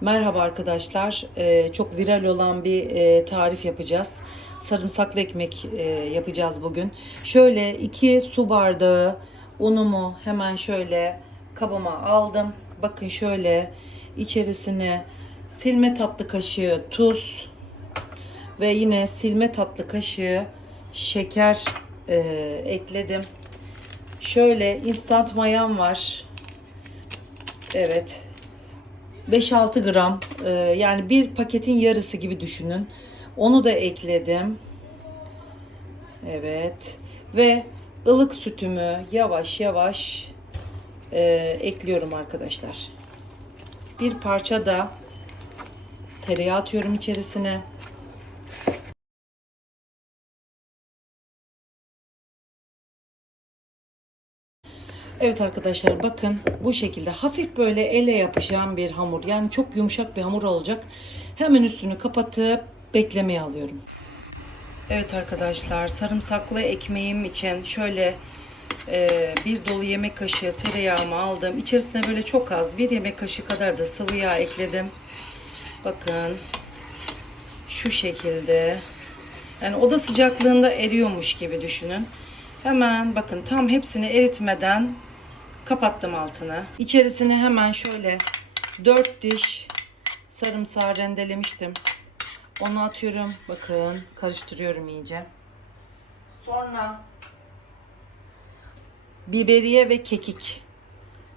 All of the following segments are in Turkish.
Merhaba arkadaşlar. Ee, çok viral olan bir e, tarif yapacağız. Sarımsaklı ekmek e, yapacağız bugün. Şöyle 2 su bardağı unumu hemen şöyle kabıma aldım. Bakın şöyle içerisine silme tatlı kaşığı tuz ve yine silme tatlı kaşığı şeker e, ekledim. Şöyle instant mayam var. Evet. 5-6 gram e, yani bir paketin yarısı gibi düşünün. Onu da ekledim. Evet. Ve ılık sütümü yavaş yavaş e, ekliyorum arkadaşlar. Bir parça da tereyağı atıyorum içerisine. Evet arkadaşlar bakın bu şekilde hafif böyle ele yapışan bir hamur. Yani çok yumuşak bir hamur olacak. Hemen üstünü kapatıp beklemeye alıyorum. Evet arkadaşlar sarımsaklı ekmeğim için şöyle e, bir dolu yemek kaşığı tereyağımı aldım. İçerisine böyle çok az bir yemek kaşığı kadar da sıvı yağ ekledim. Bakın şu şekilde yani oda sıcaklığında eriyormuş gibi düşünün. Hemen bakın tam hepsini eritmeden kapattım altını. İçerisine hemen şöyle 4 diş sarımsağı rendelemiştim. Onu atıyorum. Bakın karıştırıyorum iyice. Sonra biberiye ve kekik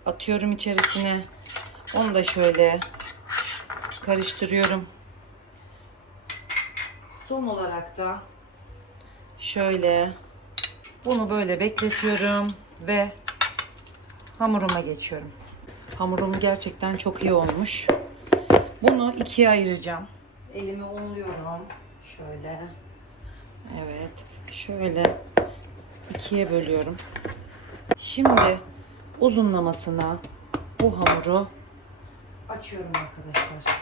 atıyorum içerisine. Onu da şöyle karıştırıyorum. Son olarak da şöyle bunu böyle bekletiyorum ve hamuruma geçiyorum. Hamurum gerçekten çok iyi olmuş. Bunu ikiye ayıracağım. Elimi unluyorum. Şöyle. Evet. Şöyle ikiye bölüyorum. Şimdi uzunlamasına bu hamuru açıyorum arkadaşlar.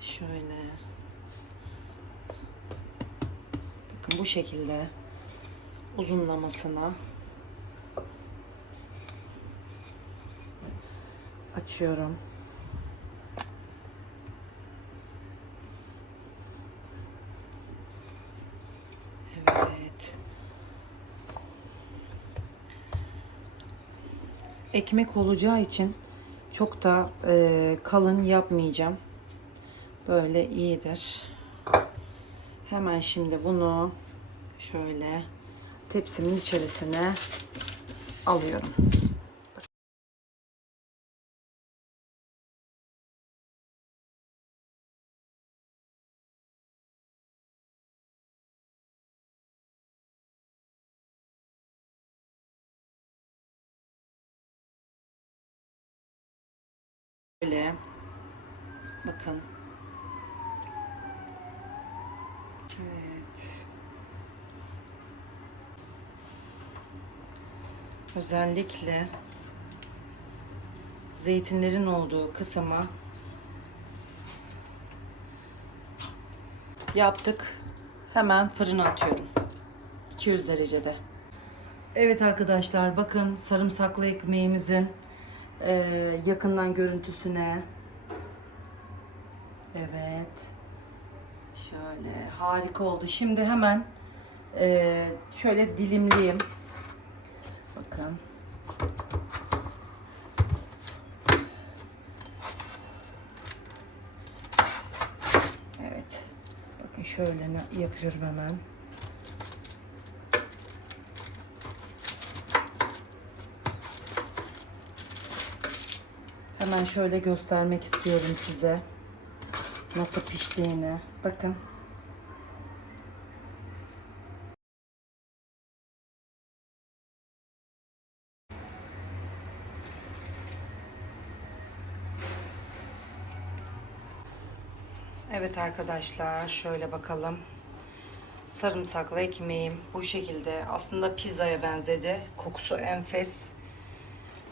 Şöyle. Bakın bu şekilde uzunlamasına açıyorum. Evet. Ekmek olacağı için çok da e, kalın yapmayacağım. Böyle iyidir. Hemen şimdi bunu şöyle tepsimin içerisine alıyorum. Böyle bakın. Evet. Özellikle zeytinlerin olduğu kısma yaptık. Hemen fırına atıyorum. 200 derecede. Evet arkadaşlar bakın sarımsaklı ekmeğimizin e, yakından görüntüsüne. Evet. Şöyle harika oldu. Şimdi hemen e, şöyle dilimleyeyim. Bakın. Evet. Bakın şöyle yapıyorum hemen. Hemen şöyle göstermek istiyorum size. Nasıl piştiğini. Bakın. Evet arkadaşlar şöyle bakalım. Sarımsaklı ekmeğim bu şekilde. Aslında pizzaya benzedi. Kokusu enfes.